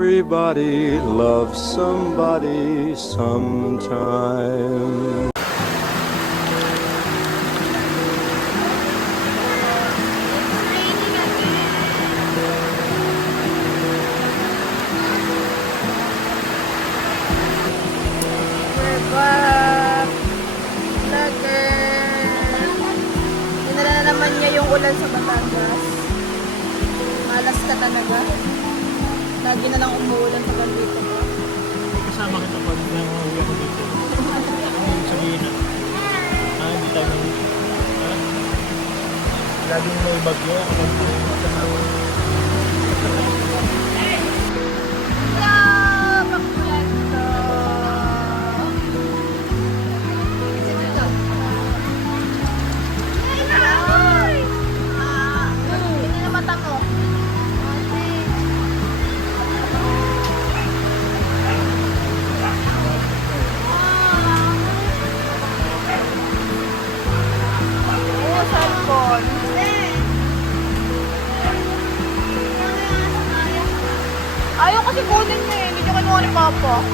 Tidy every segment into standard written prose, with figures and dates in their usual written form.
Everybody loves somebody sometime. We're back. Vlogger. Dinala na naman niya yung ulan sa Batangas. Malas ka talaga. Lagi na lang umuulan sa dito. Kasama kita pag nanguwi ako dito. Ang sabihin na, hindi tayo laging may bagyo ako ayaw kasi kunin mo eh. Hindi nyo kinuha ni Papa.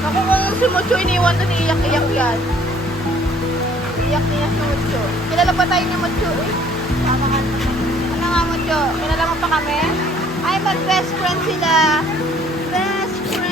Naku, kung si Mucho iniwan doon, iiyak-iyak yan. Iiyak niya si Mucho. Kilala pa tayo ni Mucho eh. Ano nga Mucho? Kilala mo pa kami? Ay, mag-best friend sila. Best friend!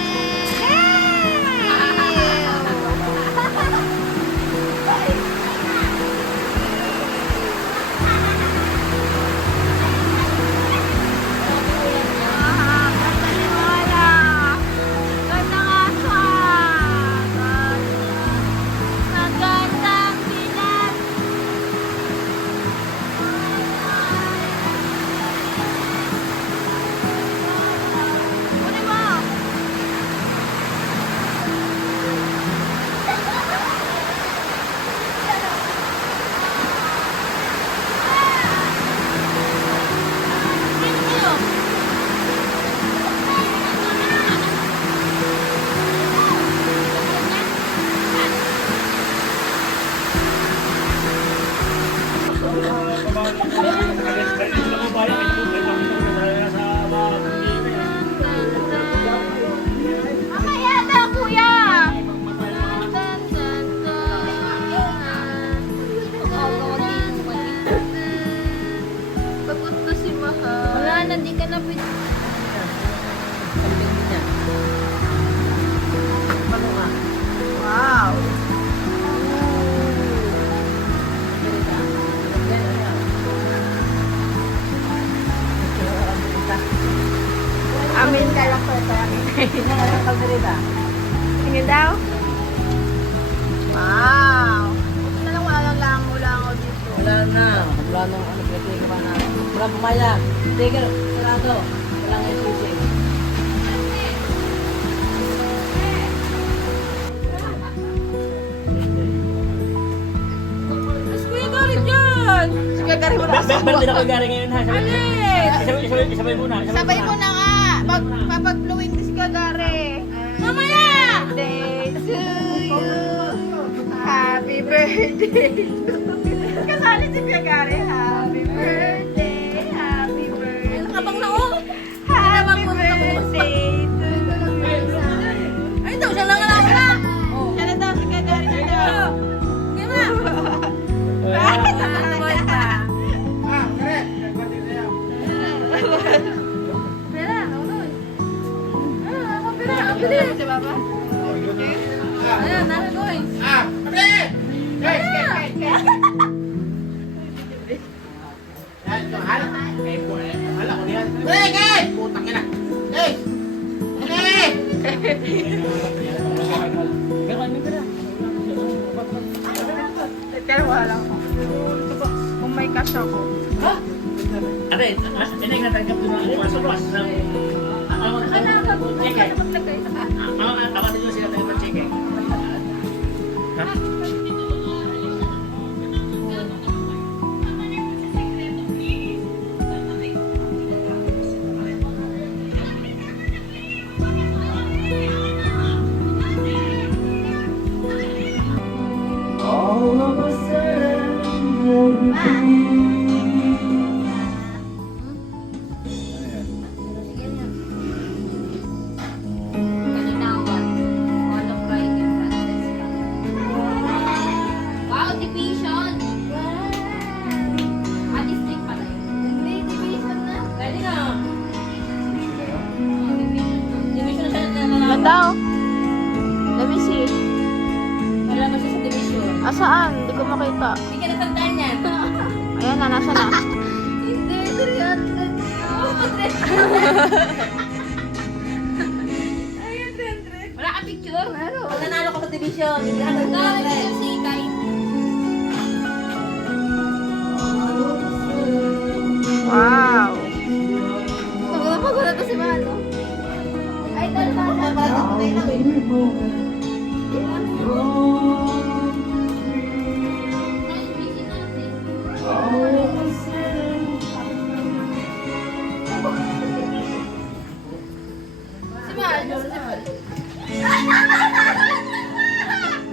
Wow! Amin ka lang po sa amin. Tingin daw? Wow! Buti na lang wala lang lango-lango dito. Wala na. Wala nang ano, pinag-iiga ba na. Wala pumaya. Tigil, sarado. Wala nga yung sisig. Mas Kuya Gary dyan! Si Kuya Gary wala asawa. Meron din ako gari ngayon ha. Alis! Isabay muna. Sabay mo na nga! Papag-blowing si Kuya Gary. Mamaya! Birthday to you. Happy birthday. Kasali si Kuya Gary. Happy birthday. Happy birthday. Ano ka bang naong? Happy birthday to you. Ay, daw siya lang lang na. Siya na daw si Kuya Gary na daw. Sige ma. Sabay pa. Pera, unoy. Ako pera, ako pera. Si Papa? Ayan, nasa guys. Pero wala lang ako. Kung may cash ako. Ate, hindi ka tanggap doon ang pasok-pas ng... Ano, Cheque. maglagay. Ako din sila tayo ng cheque. Ha? All of a sudden, na daw. Let me see. Wala ba siya sa division? Asaan? Hindi ko makita. Hindi ka natandaan yan. Ayan na, nasa na. Hindi, 300. Wala ka picture? Meron. Pag nanalo ka sa division, hindi ka natandaan. Si Kai. Wow. Magulat to si Mano. Ay,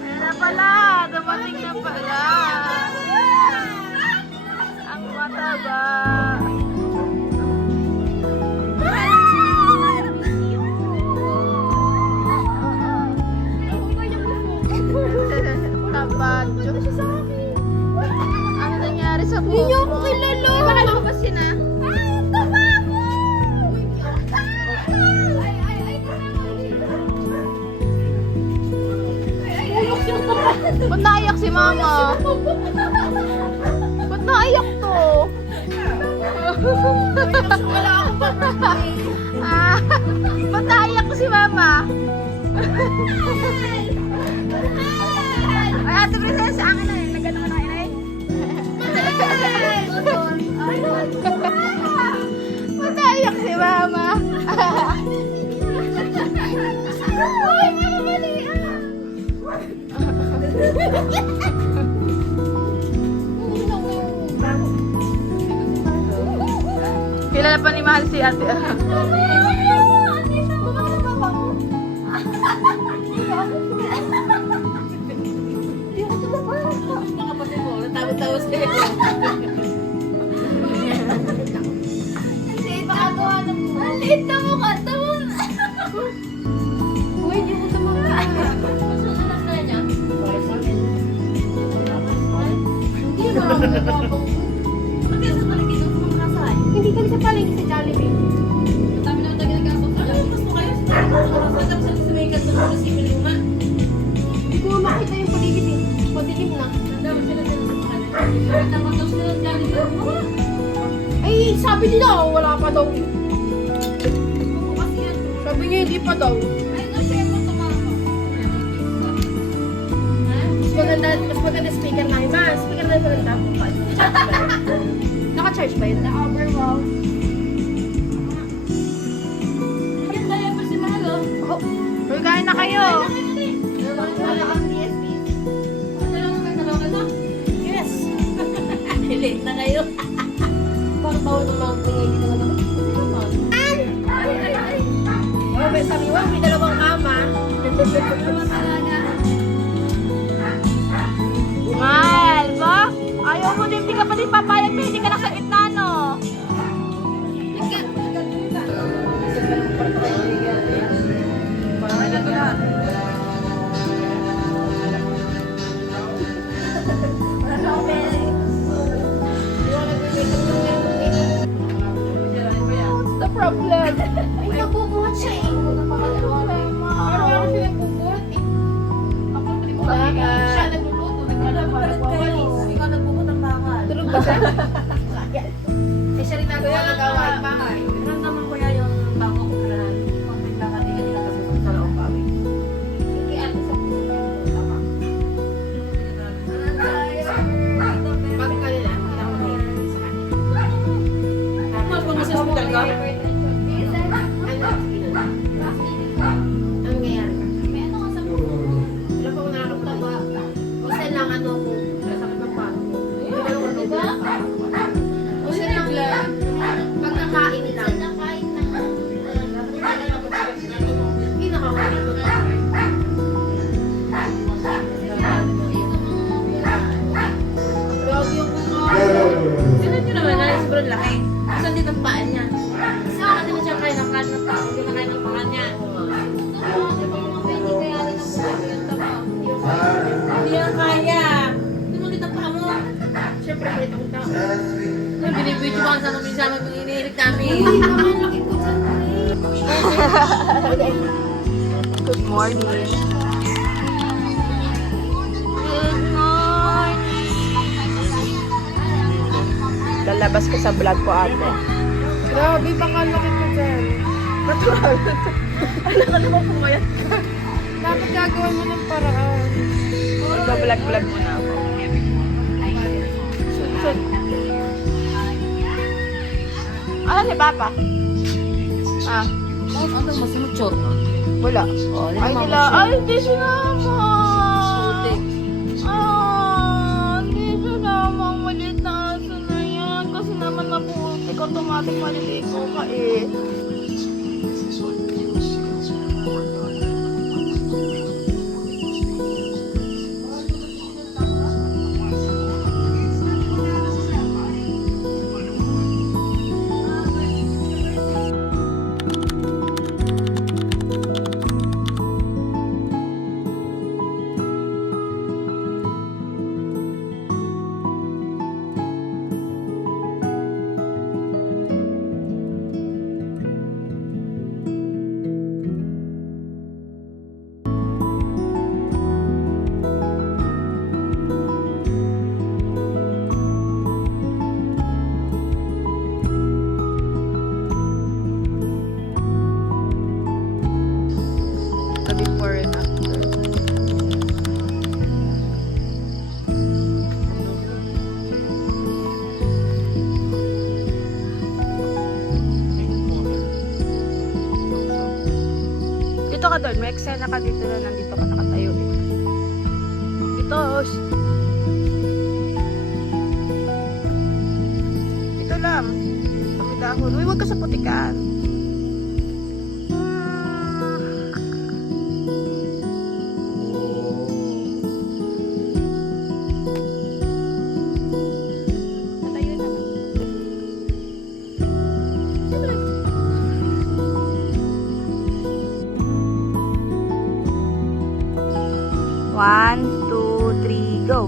Ayan na pala. Dumating na pala. Ang mataba. Tapad. Ano nangyari sa buhok mo? Hindi ako kilala. Baka lumabasin na. Ba't naiyak si mama? Ba't naiyak to? Wala akong pa-birthday. Ba't naiyak si mama? Ay, Ate Princess, akin na eh. Nagano ka na inay? Ba't naiyak si mama? Uy, mama, mali Kilala pa ni Mahal si ate. Tawa-tawa siya. Hindi, baka gawa na mo. Alit na mo ka. Tawa na. Uy, hindi mo tumawa. Masusunod na kaya niya? Hindi na ako nagpapang. Pati sa paligid ng kumakasay. Hindi kami sa paligid sa Jollibee. Matami naman tayo nag-asok. Alam mo, gusto kayo sa paligid. Tapos sa sumikat ng mga si Piluma. Hindi ko makita yung paligid eh. Padilim na. Nandaman sila sa paligid. Tapos sila ng Jollibee. Ay, sabi nila, wala pa daw. Sabi niya, hindi pa daw. Ay, na-share mo tomorrow. Mas maganda speaker na iba. Speaker na maganda. Naka-charge ba yun? Na-overwhelm. Yan, dahil pa si Mahalo. Uy, kain na kayo. Wala kang DSP. Dalawa ka na? Yes. Late na kayo. Parang bawal ng mga tingay dito na naman. Ay. Oh, may sabi mo, may dalawang kama. Dalawa talaga. Mahal ba? Ayaw mo din, di ka pa din papayag, hindi ka nasa gitna, no? What's the problem? Ay, nabubuhat siya eh. Araw-araw siya nagbubuhat eh. Ako pa rin buhat. Siya nagluluto, nagkalabar, wawalis. Ikaw nagbubuhat ng bakal. Tulog ba siya? Eh, siya rin nagawa ng gawain bahay. Naramdaman ko yan yung bago ko kailangan. Konting lakad, hindi ka nila kasusok sa loob kami. Sige, ate sa puso niya. Tama. Bakit ka nila? Hindi ako naiinit sa kanila. Mas kung nasa hospital ka? Ano nangyayari? May ano ka sa puso? Wala pa ko nakakataba. Basta lang ano ko. Sakit ng pato. Diba? Basta lang pagkakain lang. Hindi nakakain ko. Grabe yung Tignan nyo naman, sobrang laki. Saan din ang paan niya? Isa ka naman siya kain ng kain ng tao, hindi na kain ng pangan niya. Hindi yan kaya. Tinulit ang paa mo. Siyempre, kulit akong tao. Binibidyo ka sa namin sa mga inihilig namin. Hindi naman, laki ko sa morning. Good morning. Lalabas ka sa vlog ko, ate. Grabe, baka laki ko dyan. Natural. Alam ka naman pumayat ka. Dapat gagawin mo ng paraan. Magbablog-vlog mo na ako. Sun. Ano si Papa? Ah, Ano mo, sumutsot? wala. Ay, nila. Ay, hindi sinama. Putik. Hindi sinama. Maliit na aso na yan. Kasi naman naputik. Automatic maliligo ka eh. The before and after. Dito ka doon. May eksena ka dito na nandito ka nakatayo. Dito. Dito lang. Kami dahon. Uy, huwag ka sa putikan. Natayo na. One, two, three, go.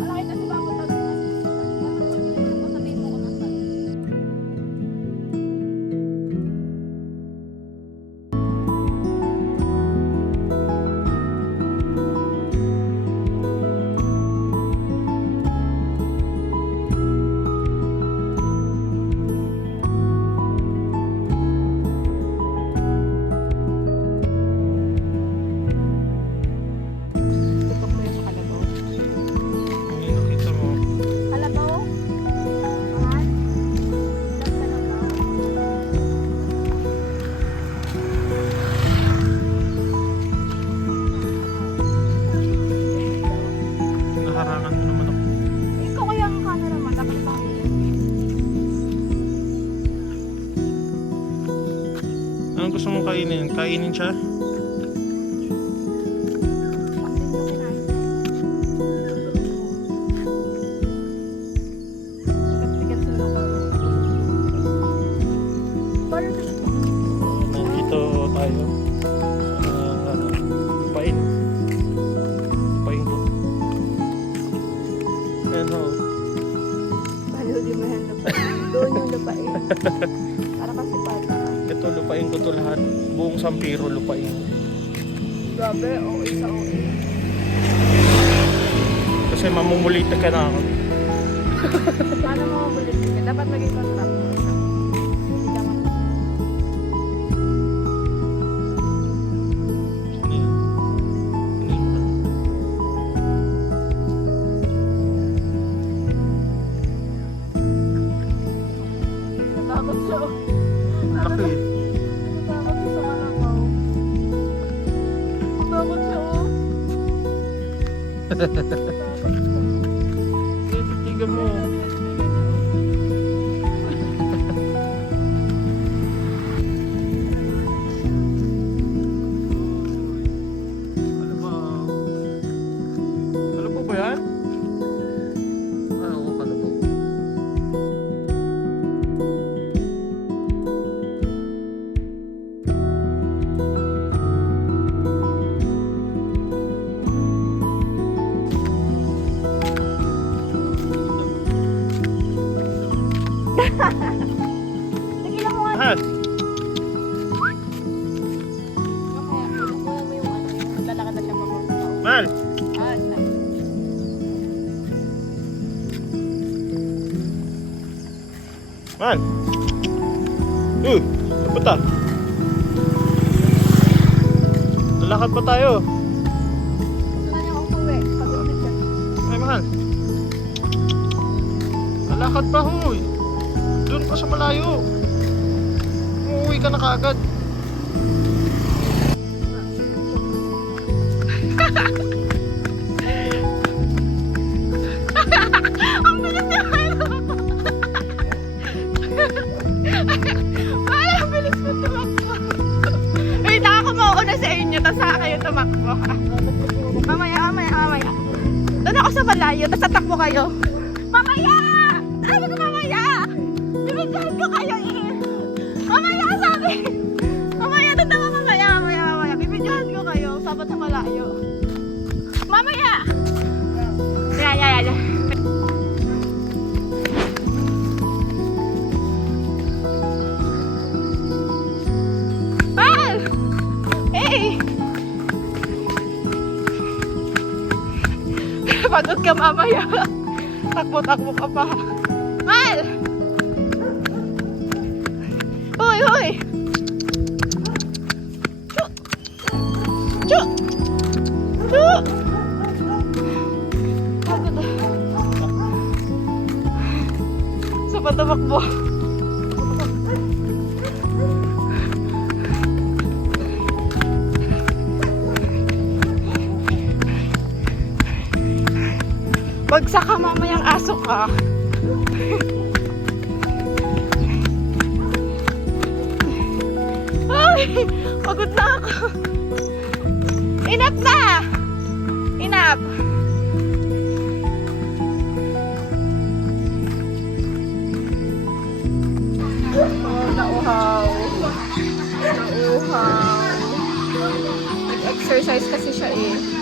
Malaki na si Papa. Sabihin mo ko nasa. Tutok mo yun sa kalabaw. Ano yung nakita mo? Kalabaw? Mahal? Ilang kalabaw? Naharangan mo naman ako. Ikaw kaya ang camera mo. Dapat tayo. Anong gusto mong kainin? Kainin siya? Nandito tayo sa lupain. Lupain ko. Ayan o. Paano di mo yan lupain? Doon yung lupain. Para kasi bata. Ito lupain ko to lahat. Buong Sampiro lupain. Grabe, oo, isa oo. Kasi mamumulita ka na ako. Paano mo mabulit ka? Dapat maging contractor ka. Hindi ka man. Ano yun? Ano yun? Natakot siya. Laki eh. Natakot siya sa kalabaw. Natakot siya, oh. Natakot siya. Titigan mo. Kalabaw ba yan? Oo, kalabaw. Tigilan mo nga. Mahal. Lalakad na siya pa. Mahal. Mahal. Napunta. Lalakad pa tayo. Gusto na niya akong uwi. Pag-uwi siya. Ay, mahal. Lalakad pa, huy. Doon pa sa malayo. Uuwi ka na kaagad. Ang bilis niya kayo! Ay, ang bilis mo tumakbo. Wait, ako mauuna sa inyo, tapos saka kayo tumakbo. Mamaya. Doon ako sa malayo, tapos tatakbo kayo. Mamaya! Sabi ko mamaya! Bibigyan ko kayo eh! Mamaya sabi! Mamaya, doon ako mamaya. Bibigyan ko kayo, sabat sa malayo. Mamaya! Yeah. Mal! Hey! Pagod ka mamaya. Takbo ka pa. Mal! Hoy! Chu! Pagod. Sa patamakbo. Bagsak ka mamayang aso ka. Ay, pagod na ako. Enough na! Enough! Oh, nauhaw. Nag-exercise kasi siya eh.